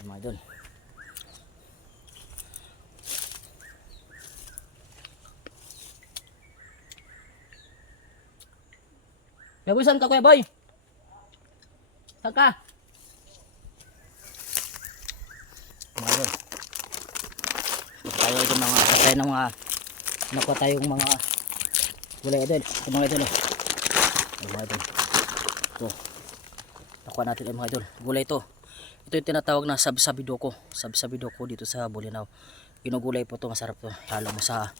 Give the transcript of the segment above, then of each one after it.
Ayan mga idol. Kuya boy, saan ka kuya boy? Saan ka? Mga idol. Tayo idol mga tayo ng mga nakuha tayong mga gulay idol. Ito mga idol. oh. Ito mga idol. Ito. Nakuha natin ay mga idol. Gulay ito. Ito yung tinatawag na sabsabidoko. Sabsabidoko dito sa Bulinaw. Ginugulay po ito. Masarap to. Halo mo sa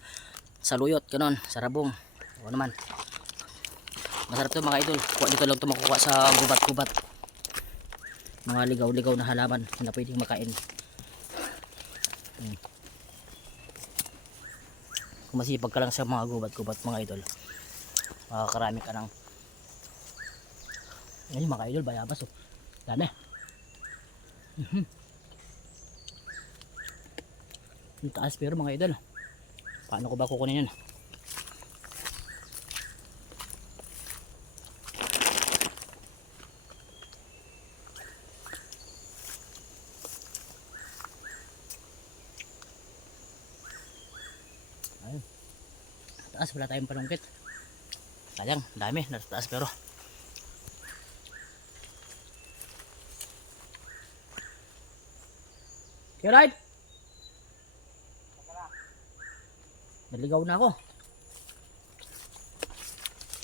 sa luyot. Ganon. Sa rabong. O naman. Masarap to mga idol. Kuha dito lang ito makukuha sa gubat-gubat. Mga ligaw-ligaw na halaman na pwedeng makain. Hmm. Kung masipag ka lang sa mga gubat-gubat mga idol. Makakarami ka ng Ayun mga idol, bayabas oh. Dami. Mhm. Yung taas pero mga idol. Paano ko ba kukunin yun? Ayun. Taas wala tayong panungkit. Sayang, dami. Nasa taas pero. Okay, right? Naligaw na ako.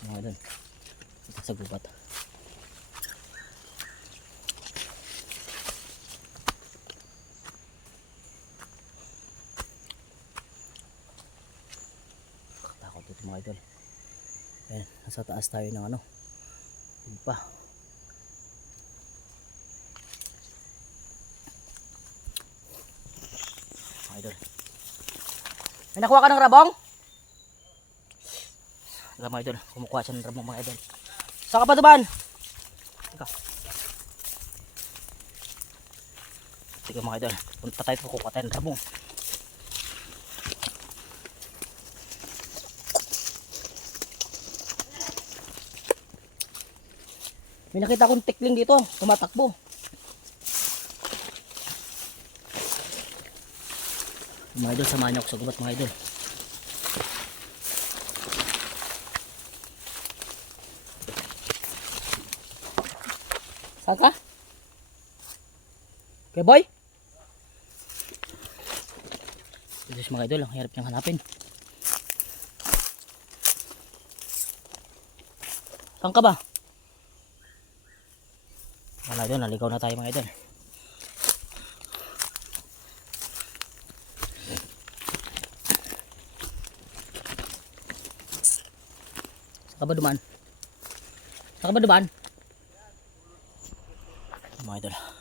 Mga doon. Ito sa gubat. Takot ito mga idol. Ayan, nasa taas tayo ng ano. Pa. Idol. May nakuha ka ng rabong? Teka mga idol, kumukuha siya ng rabong mga idol. Saan ka pa duman? Teka mga idol, punta tayo kukuha tayo ng rabong. May nakita akong tikling dito, tumatakbo. Mga idol, samahan niyo ako sa gubat mga idol. Saan ka? Kay boy? Diyos mga idol, ang hirap niyang hanapin. Saan ka ba? Wala idol, naligaw na tayo mga idol. Saan ka ba dumaan? Saan ka ba dumaan? Mga idol.